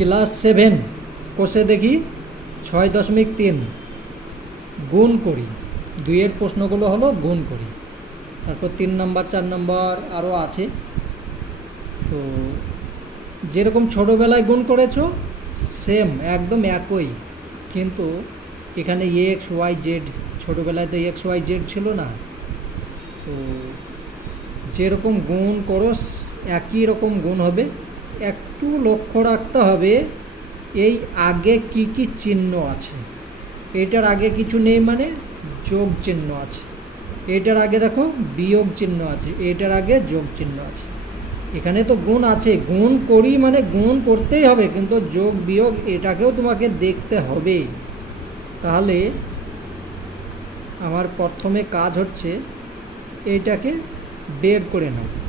Class seven, কোষে দেখি ছয় দশমিক তিন। গুণ করি। দুইয়ের প্রশ্নগুলো হলো গুণ করি। তারপর তিন নম্বর, চার নম্বর আরও আছে। তো যেরকম ছোটোবেলায় গুণ করেছ সেম একদম একই। কিন্তু এখানে এক্স, ওয়াই, জেড, ছোটোবেলায় তো এক্স, ওয়াই, জেড ছিল না। তো যেরকম গুণ করো, একই রকম গুণ হবে। একটু লক্ষ্য রাখতে হবে, এই আগে কি কি চিহ্ন আছে। এটার আগে কিছু নেই মানে যোগ চিহ্ন আছে। এটার আগে দেখো বিয়োগ চিহ্ন আছে, এটার আগে যোগ চিহ্ন আছে। এখানে তো গুণ আছে, গুণ করি মানে গুণ করতেই হবে, কিন্তু যোগ বিয়োগ এটাকেও তোমাকে দেখতে হবে। তাহলে আমার প্রথমে কাজ হচ্ছে, এটাকে বের করে নাও।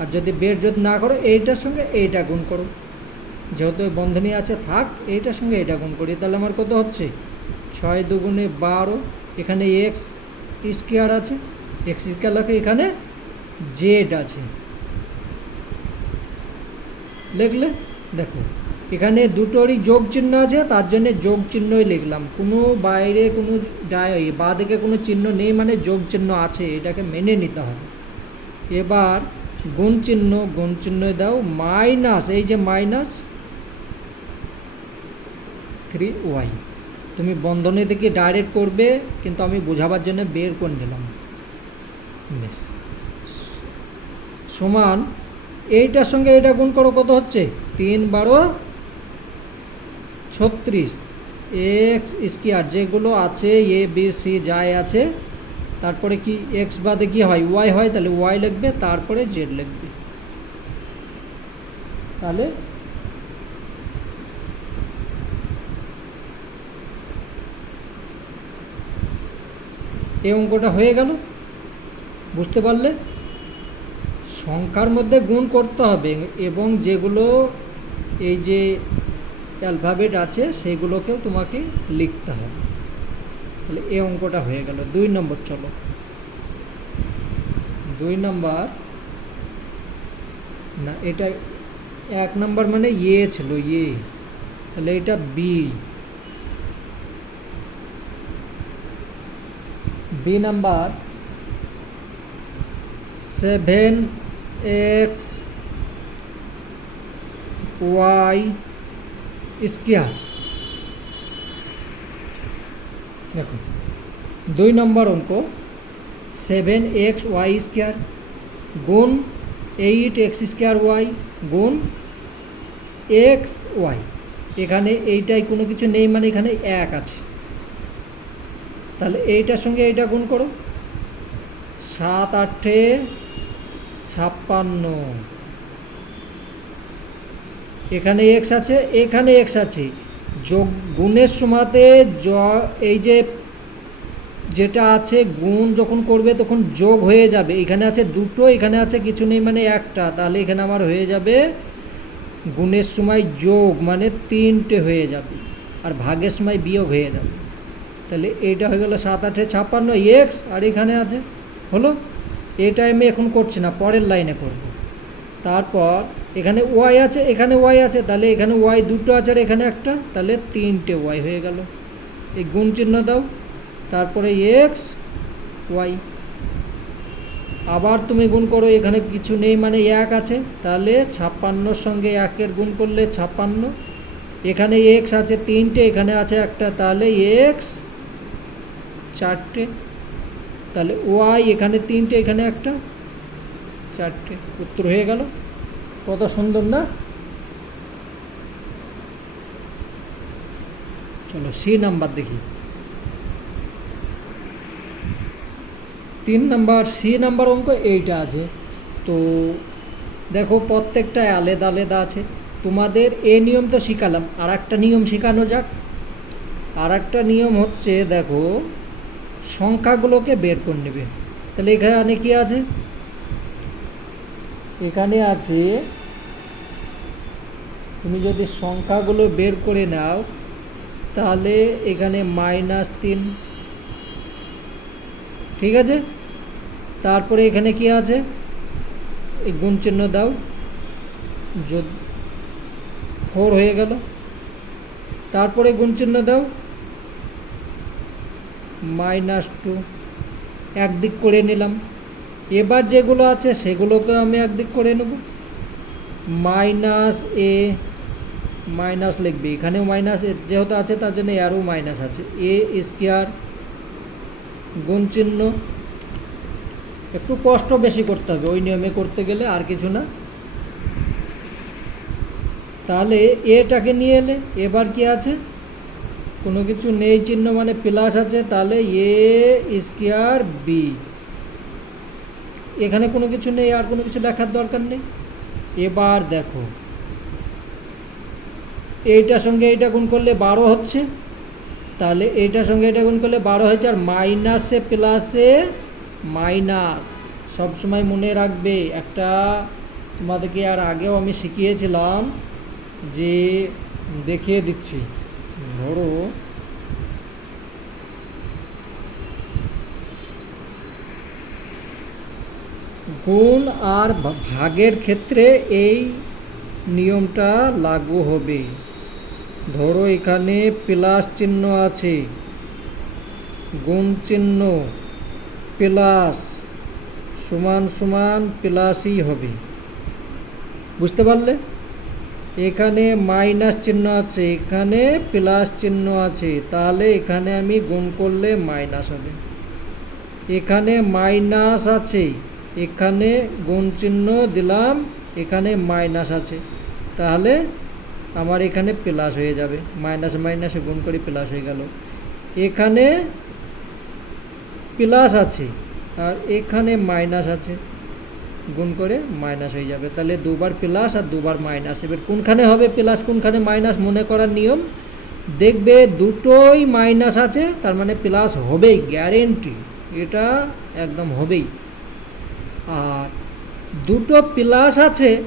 আর যদি বের যদি না করো, এইটার সঙ্গে এইটা গুণ করো। যেহেতু বন্ধনী আছে, থাক, এইটার সঙ্গে এটা গুণ করি। তাহলে আমার কত হচ্ছে? ছয় দুগুণে বারো, এখানে এক্স স্কোয়ার আছে। এক্স স্কোয়ার লাগে এখানে জেড আছে। লিখলে? দেখো, এখানে দুটোরই যোগ চিহ্ন আছে, তার জন্য যোগ চিহ্নই লিখলাম। কোনো বাইরে কোনো ডায় বা দিকে কোনো চিহ্ন নেই মানে যোগ চিহ্ন আছে, এটাকে মেনে নিতে হবে। এবার গুণ চিহ্ন গুণ চিহ্ন দাও মাইনাস এই যে মাইনাস থ্রি ওয়াই তুমি বন্ধনী থেকে ডাইরেক্ট করবে, কিন্তু আমি বোঝাবার জন্য বের করে নিলাম। বেশ সমান, এইটার সঙ্গে এটা গুণ করো, কত হচ্ছে? তিন বারো, ছত্রিশ। এক্স স্কোয়ার যেগুলো আছে এ বি সি যাই আছে তারপরে কি এক্স বাদে কি হয়? ওয়াই হয়, তাহলে ওয়াই লিখবে, তারপরে জেড লিখবে। তাহলে এই অঙ্কটা হয়ে গেল। বুঝতে পারলে? সংখ্যার মধ্যে গুণ করতে হবে এবং যেগুলো এই যে অ্যালফাবেট আছে, সেগুলোকেও তোমাকে লিখতে হবে। তাহলে এই অঙ্কটা হয়ে গেল। দুই নম্বর, চলো। দুই নম্বর, না, এটা এক নম্বর মানে ইয়ে ছিল ইয়ে। তাহলে এটা B. B number seven X Y square. দেখো দুই নম্বর অঙ্ক সেভেন এক্স ওয়াই স্কোয়ার গুণ এইট এক্স স্কোয়ার ওয়াই গুণ এক্স ওয়াই এখানে এইটাই কোনো কিছু নেই মানে এখানে এক আছে। তাহলে এইটার সঙ্গে এইটা গুণ করো। সাত আটে ছাপ্পান্ন। এখানে এক্স আছে, এখানে এক্স আছে। যোগ গুণের সময়তে জ এই যে যেটা আছে গুণ যখন করবে তখন যোগ হয়ে যাবে। এখানে আছে দুটো, এখানে আছে কিছু নেই মানে একটা। তাহলে এখানে আমার হয়ে যাবে গুণের সময় যোগ মানে তিনটে হয়ে যাবে আর ভাগের সময় বিয়োগ হয়ে যাবে। তাহলে এইটা হয়ে গেল সাত, আটে ছাপ্পান্ন এক্স আর এখানে আছে, হলো? এটা আমি এখন করছি না, পরের লাইনে করব। তারপর এখানে ওয়াই আছে, এখানে ওয়াই আছে, তাহলে এখানে ওয়াই দুটো আছে আর এখানে একটা, তাহলে তিনটে ওয়াই হয়ে গেল। এই গুণ চিহ্ন দাও, তারপরে এক্স, ওয়াই। আবার তুমি গুণ করো, এখানে কিছু নেই মানে এক আছে, তাহলে ছাপ্পান্নর সঙ্গে একের গুণ করলে ছাপ্পান্ন। এখানে এক্স আছে তিনটে, এখানে আছে একটা, তাহলে এক্স চারটে। তাহলে ওয়াই, এখানে তিনটে, এখানে একটা চারটে। উত্তর হয়ে গেল। কত সুন্দর না? চলো সি নাম্বার দেখি। তিন নাম্বার, সি নাম্বার অঙ্ক এইটা আছে। তো দেখো, প্রত্যেকটা আলাদা আলাদা আছে। তোমাদের এ নিয়ম তো শিখালাম আর একটা নিয়ম শেখানো যাক। আর একটা নিয়ম হচ্ছে, দেখো, সংখ্যাগুলোকে বের করে নেবে। তাহলে এখানে কি আছে? এখানে আছে, তুমি যদি সংখ্যাগুলো বের করে নাও, তাহলে এখানে মাইনাস তিন। ঠিক আছে? তারপরে এখানে কি আছে? এই গুণ চিহ্ন দাও। যদি, ফোর হয়ে গেল। তারপরে গুণ চিহ্ন দাও। Minus two. একদিক করে নিলাম। এবার যেগুলো আছে সেগুলোকে আমি একদিক করে নেব। মাইনাস এ, মাইনাস লিখবি। এখানেও মাইনাস এ যেহেতু আছে, তার জন্য এরও মাইনাস আছে। এ স্কোয়ার গুণ চিহ্ন। একটু কষ্ট বেশি করতে হবে, ওই নিয়মে করতে গেলে আর কিছু না। তাহলে এটাকে নিয়ে এলে এবার কি আছে? কোনো কিছু নেই, চিহ্ন মানে প্লাস আছে। তাহলে এ স্কোয়ার বি। এখানে কোনো কিছু নেই, আর কোনো কিছু লেখার দরকার নেই। এবার দেখো। এইটার সঙ্গে এইটা গুণ করলে বারো হচ্ছে। তাহলে এইটার সঙ্গে এটা গুণ করলে বারো হয়েছে, আর মাইনাসে প্লাসে মাইনাস সবসময় মনে রাখবে, একটা তোমাদেরকে আর আগেও আমি শিখিয়েছিলাম যে দেখিয়ে দিচ্ছি। ধরো গুণ আর ভাগের ক্ষেত্রে এই নিয়মটা লাগু হবে? ধরো এখানে প্লাস চিহ্ন আছে, গুণ চিহ্ন প্লাস সমান সমান প্লাসই হবে। বুঝতে পারলে? এখানে মাইনাস চিহ্ন আছে, এখানে প্লাস চিহ্ন আছে, তাহলে এখানে আমি গুণ করলে মাইনাস হবে। এখানে মাইনাস আছে এখানে গুণ চিহ্ন দিলাম, এখানে মাইনাস আছে। তাহলে আমার এখানে প্লাস হয়ে যাবে। মাইনাস মাইনাসে গুণ করে প্লাস হয়ে গেল। এখানে প্লাস আছে আর এখানে মাইনাস আছে। গুণ করে মাইনাস হয়ে যাবে। তাহলে দুবার প্লাস আর দুবার মাইনাস এবার কোনখানে হবে প্লাস কোনখানে মাইনাস মনে করার নিয়ম? দেখবে দুটোই মাইনাস আছে, তার মানে প্লাস হবেই গ্যারেন্টি এটা একদম হবেই। আর দুটো প্লাস আছে,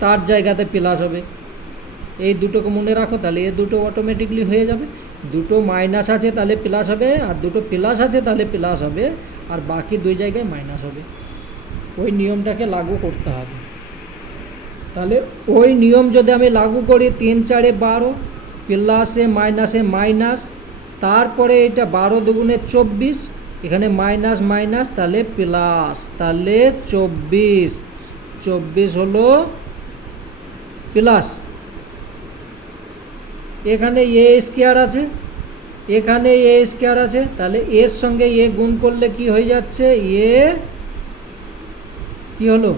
তার জায়গাতে প্লাস হবে। এই দুটোকে মনে রাখো, তাহলে এ দুটো অটোমেটিকলি হয়ে যাবে। দুটো মাইনাস আছে, তাহলে প্লাস হবে, আর দুটো প্লাস আছে, তাহলে প্লাস হবে, আর বাকি দুই জায়গায় মাইনাস হবে। ওই নিয়মটাকে লাগু করতে হবে। তাহলে ওই নিয়ম যদি আমি লাগু করি, তিন চারে বারো প্লাসে মাইনাসে মাইনাস তারপরে এটা বারো দুগুণে চব্বিশ এখানে মাইনাস মাইনাস, তাহলে প্লাস, তাহলে চব্বিশ। চব্বিশ হলো প্লাস। এখানে এ স্কোয়ার আছে। এখানে এ স্কোয়ার আছে, তাহলে এর সঙ্গে এ গুণ করলে কি হয়ে যাচ্ছে? এ কি হলো?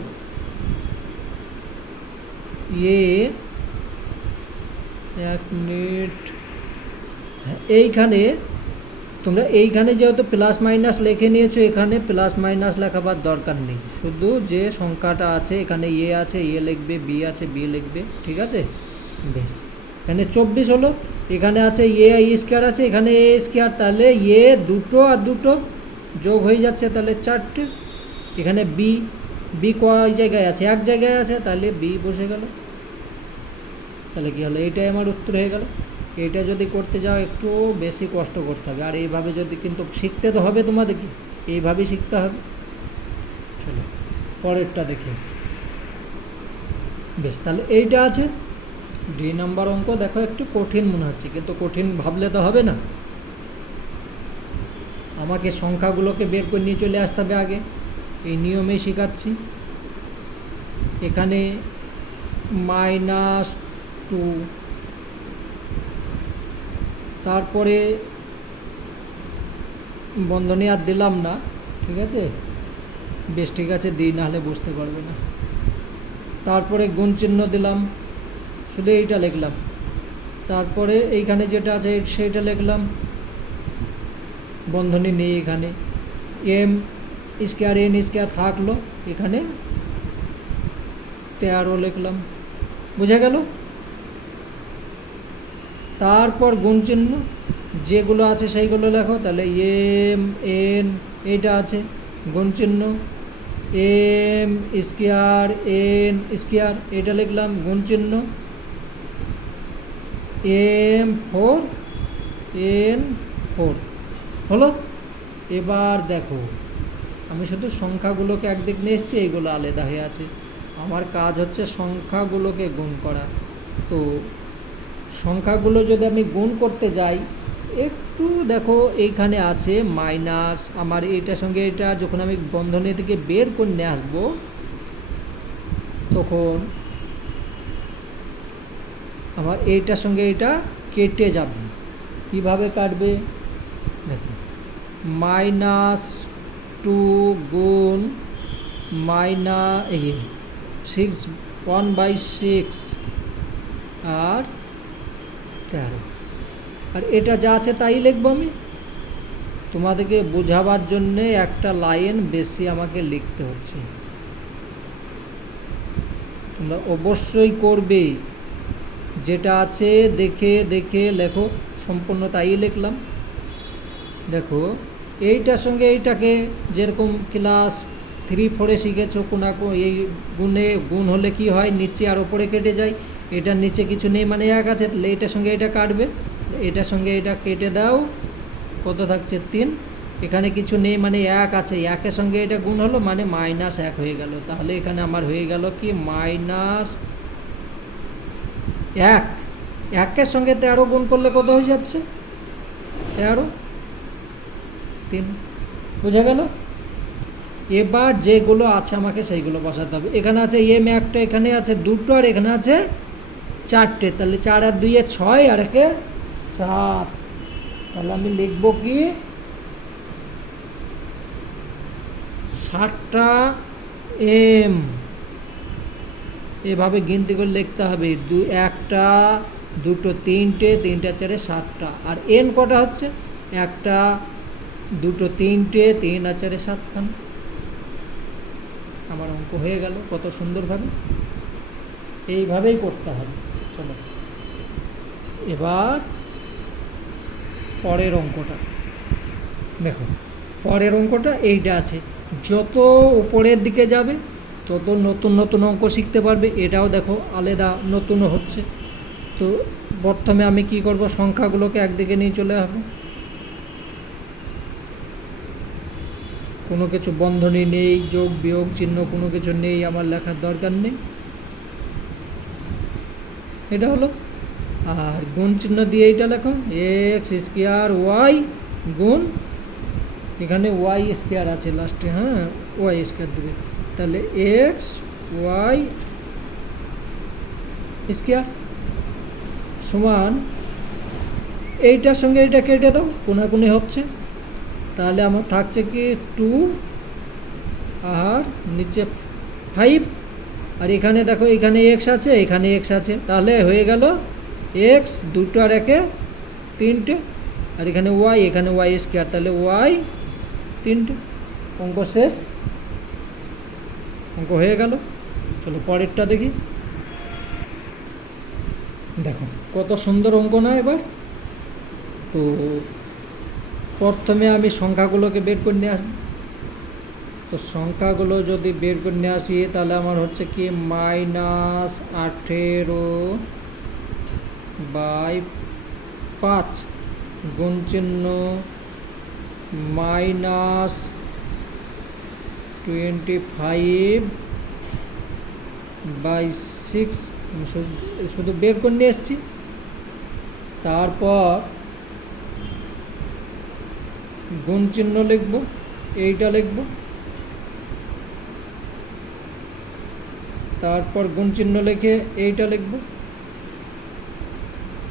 এ এক মিনিট। এইখানে তোমরা এইখানে যেহেতু প্লাস মাইনাস লিখে নিয়েছো, এখানে প্লাস মাইনাস লেখাবার দরকার নেই। শুধু যে সংখ্যাটা আছে, এখানে এ আছে এ লিখবে বি আছে বি লিখবে, ঠিক আছে? বেশ। এখানে চব্বিশ হলো, এখানে আছে এ স্কোয়ার আছে, এখানে এ স্কোয়ার তাহলে এ দুটো আর দুটো যোগ হয়ে যাচ্ছে, তাহলে চারটে। এখানে বি বি কয় জায়গায় আছে? এক জায়গায় আছে, তাহলে বি বসে গেল। তাহলে কী হলো? এটাই আমার উত্তর হয়ে গেল। এটা যদি করতে যাও, একটু বেশি কষ্ট করতে হবে। আর এইভাবে যদি কিন্তু শিখতে তো হবে তোমাদেরকে, এইভাবেই শিখতে হবে। চলো, পরেরটা দেখি। বেশ, তাহলে এইটা আছে। দুই নাম্বার অঙ্ক, দেখো একটু কঠিন মনে হচ্ছে, কিন্তু কঠিন ভাবলে তো হবে না। আমাকে সংখ্যাগুলোকে বের করে নিয়ে চলে আসতে হবে আগে। এই নিয়মেই শেখাচ্ছি। এখানে মাইনাস টু তারপরে বন্ধনী আর দিলাম না, ঠিক আছে? বেশ, ঠিক আছে, দিই, নাহলে বুঝতে পারবে না। তারপরে গুণ চিহ্ন দিলাম, শুধু এইটা লিখলাম। তারপরে এইখানে যেটা আছে, সেইটা লিখলাম। বন্ধনী নেই এখানে। এম স্কোয়ার এন স্কোয়ার থাকল এখানে। তেরো লিখলাম। বুঝে গেল? তারপর গুণ চিহ্ন, যেগুলো আছে সেইগুলো লেখো, তাহলে এম, এন, এইটা আছে, গুণ চিহ্ন, এম, স্কোয়ার, এন, স্কোয়ার এটা লিখলাম, গুণ চিহ্ন, এম, ফোর, এন, ফোর, হলো? এবার দেখো, আমি শুধু সংখ্যাগুলোকে একদিক নিয়ে এসেছি, এইগুলো আলাদা হয়ে আছে, আমার কাজ হচ্ছে সংখ্যাগুলোকে গুণ করা, তো সংখ্যাগুলো যদি আমি গুণ করতে যাই, একটু দেখো এইখানে আছে মাইনাস, আমার এইটার সঙ্গে এটা যখন আমি বন্ধনী থেকে বের করে নিয়ে আসব, তখন আমার এইটার সঙ্গে এটা কেটে যাবে। কীভাবে কাটবে? দেখো, মাইনাস টু গুণ minus six one by six আর তেরো আর এটা যা আছে তাই লিখব আমি? তোমাদেরকে বোঝাবার জন্যে একটা লাইন বেশি আমাকে লিখতে হচ্ছে। তোমরা অবশ্যই করবে। যেটা আছে দেখে দেখে লেখো, সম্পূর্ণ তাই লিখলাম। দেখো, এইটার সঙ্গে এইটাকে যেরকম ক্লাস থ্রি ফোরে শিখেছো কোনা এই গুণে গুণ হলে কি হয়? নিচে আর ওপরে কেটে যায়। এটার নিচে কিছু নেই মানে এক আছে, তাহলে এটার সঙ্গে এটা কাটবে, এটার সঙ্গে এটা কেটে দাও, কত থাকছে? তিন। এখানে কিছু নেই মানে এক আছে, একের সঙ্গে এটা গুণ হলো মানে মাইনাস এক হয়ে গেল। তাহলে এখানে আমার হয়ে গেল কি? মাইনাস এক। একের সঙ্গে তেরো গুণ করলে কত হয়ে যাচ্ছে? তেরো। তিন। বোঝা গেল? এবার যেগুলো আছে আমাকে সেইগুলো বসাতে হবে। এখানে আছে এম একটা, এখানে আছে দুটো, আর এখানে আছে চারটে, তাহলে চার আর দুইয়ে ছয় আর একে সাত। তাহলে আমি লিখব কি? ষাটটা এম। এভাবে গিনতি করে লিখতে হবে। দু, একটা, দুটো, তিনটে, তিনটা, চারে সাতটা। আর এন কটা হচ্ছে? একটা, দুটো, তিনটে, তিন আর চারে সাতখান। আমার অঙ্ক হয়ে গেল, কত সুন্দরভাবে। এইভাবেই করতে হবে। চলো। এবার পরের অঙ্কটা। দেখো, পরের অঙ্কটা এইটা আছে। যত উপরের দিকে যাবে, তত নতুন নতুন অঙ্ক শিখতে পারবে। এটাও দেখো আলাদা নতুন হচ্ছে। তো প্রথমে আমি কি করব? সংখ্যাগুলোকে একদিকে নিয়ে চলে আসব। কোনো কিছু বন্ধনী নেই, যোগ বিয়োগ চিহ্ন কোনো কিছু নেই, আমার লেখার দরকার নেই। এটা হলো। আর গুণ চিহ্ন দিয়ে এইটা লেখো। এক্স স্কোয়ার ওয়াই গুণ, এখানে ওয়াই স্কোয়ার আছে লাস্টে হ্যাঁ? ওয়াই স্কোয়ার দেবে। তাহলে এক্স ওয়াই স্কোয়ার সমান এইটার সঙ্গে এইটা কেটে দাও, কোনাকুনি হচ্ছে। তাহলে আমার থাকছে কি টু আর নিচে ফাইভ আর এখানে দেখো, এখানে এক্স আছে, এখানে এক্স আছে। তাহলে হয়ে গেল এক্স দুটো আর একে তিনটে। আর এখানে ওয়াই এখানে ওয়াই স্কোয়ার তাহলে ওয়াই তিনটে। অঙ্ক শেষ। অঙ্ক হয়ে গেল। চলো পরেরটা দেখি। দেখো, কত সুন্দর অঙ্ক না এবার? তো প্রথমে আমি সংখ্যাগুলোকে বের করে নিয়ে আসব তো সংখ্যাগুলো যদি বের করে নিয়ে আসি, তাহলে আমার হচ্ছে কি মাইনাস আঠেরো বাই পাঁচ গুণ চিহ্ন minus twenty five by six শুধু বের করে নিয়ে এসছি। তারপর গুণ চিহ্ন লিখব, এইটা লিখব। তারপর গুণ চিহ্ন লিখে এইটা লিখব।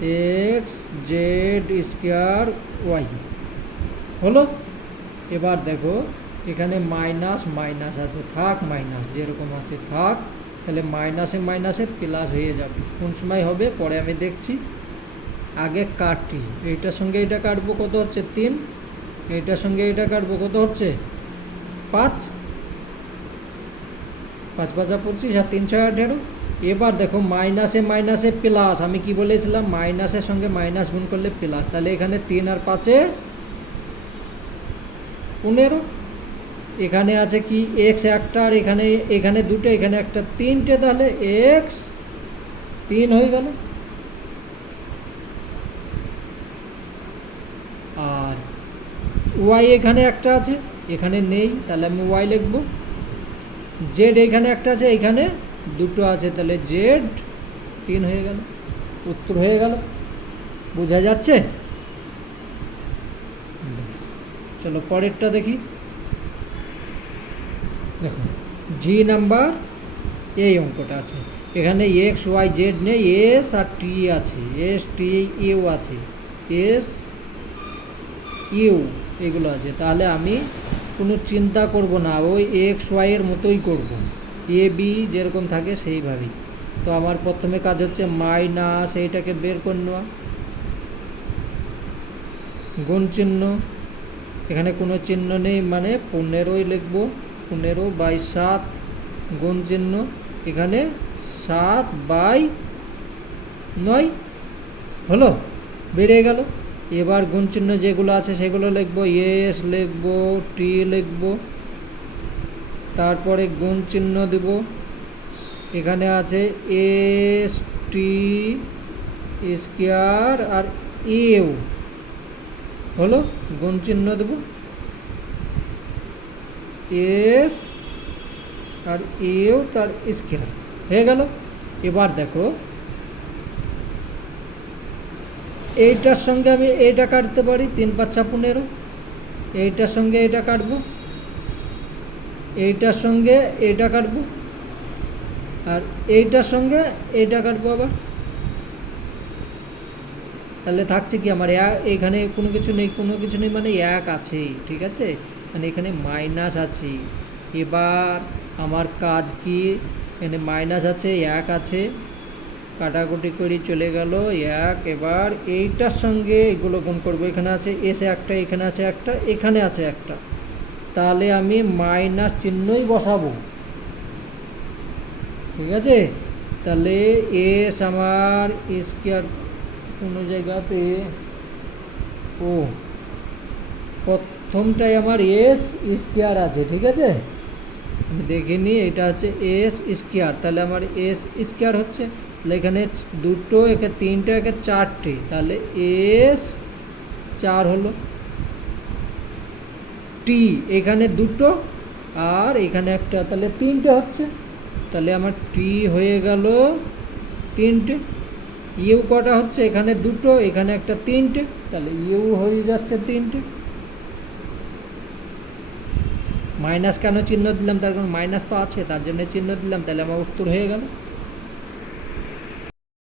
এক্স জেড স্কোয়ার ওয়াই হলো? এবার দেখো, এখানে মাইনাস মাইনাস আছে। থাক মাইনাস যেরকম আছে, থাক। তাহলে মাইনাসে মাইনাসে প্লাস হয়ে যাবে। কোন সময় হবে? পরে আমি দেখছি। আগে কাটি এইটার সঙ্গে এটা কাটবো কত হচ্ছে? তিন। এইটার সঙ্গে এটা কাটবো কত হচ্ছে? পাঁচ। পাঁচ পাঁচা পঁচিশ আর তিন ছয় আঠেরো এবার দেখো মাইনাসে মাইনাসে প্লাস আমি কি বলেছিলাম? মাইনাসের সঙ্গে মাইনাস গুণ করলে প্লাস তাহলে এখানে তিন আর পাঁচে পনেরো। এখানে আছে কি? এক্স একটা আর এখানে এখানে দুটো, এখানে একটা তিনটে, তাহলে এক্স তিন হয়ে গেল। আর ওয়াই এখানে একটা আছে, এখানে নেই, তাহলে আমি ওয়াই লিখব। জেড এখানে একটা আছে, এখানে দুটো আছে, তাহলে জেড তিন হয়ে গেল, উত্তর হয়ে গেল। বোঝা যাচ্ছে। চলো পরেরটা দেখি। দেখো জি নাম্বার এই অঙ্কটা আছে। এখানে এক্স ওয়াই জেড নেই এস আর টি আছে এস টি ইউ আছে এস ইউ এগুলো আছে। তাহলে আমি কোনো চিন্তা করব না, ওই এক্স ওয়াইয়ের মতোই করব। এ বি যেরকম থাকে সেইভাবেই। তো আমার প্রথমে কাজ হচ্ছে মাইনাস এইটাকে বের করে নেওয়া। গুণ চিহ্ন। এখানে কোনো চিহ্ন নেই মানে পনেরোই লিখব। পনেরো বাই সাত, গুণ চিহ্ন। এখানে সাত বাই নয় হলো বেড়ে গেল। এবার গুণ চিহ্ন যেগুলো আছে সেগুলো লিখব এস লিখব টি লিখব। তারপরে গুণ চিহ্ন দেব। এখানে আছে এস টি স্কোয়ার আর ইউ হলো? গুণ চিহ্ন দেব। এস আর ইউ তার স্কোয়ার হয়ে গেল? এবার দেখো এইটার সঙ্গে আমি এইটা কাটতে পারি, তিন পাঁচা পনেরো এইটার সঙ্গে এটা কাটবো। এইটার সঙ্গে এইটা কাটবো। আর এইটার সঙ্গে এটা কাটবো আবার। তাহলে থাকছে কি আমার এক, এখানে কোনো কিছু নেই, কোনো কিছু নেই মানে এক আছে ঠিক আছে? মানে এখানে মাইনাস আছে। এবার আমার কাজ কি? এখানে মাইনাস আছে, এক আছে। কাটাকুটি করে চলে গেল। এক, এবার এইটার সঙ্গে এগুলো গুণ করব। এখানে আছে এসে একটা, এখানে আছে একটা, এখানে আছে একটা। তাহলে আমি মাইনাস চিহ্নই বসাবো। ঠিক আছে? তাহলে এস আমার স্কোয়ার কোনো জায়গাতে? ও, প্রথমটাই আমার এস স্কোয়ার আছে। ঠিক আছে? আমি দেখিনি এটা হচ্ছে এস স্কোয়ার। তাহলে আমার এস স্কোয়ার হচ্ছে, তাহলে এখানে দুটো একে তিনটে একে চারটে। তাহলে এস চার হলো টি, এখানে দুটো, আর এখানে একটা, তাহলে তিনটে হচ্ছে। তাহলে আমার টি হয়ে গেল তিনটে। ইউ কটা হচ্ছে, এখানে দুটো, এখানে একটা তিনটে। তাহলে ইউ হয়ে যাচ্ছে তিনটে। মাইনাস কেন চিহ্ন দিলাম? তার কারণ মাইনাস তো আছে, তার জন্য চিহ্ন দিলাম, তাহলে আমার উত্তর হয়ে গেল।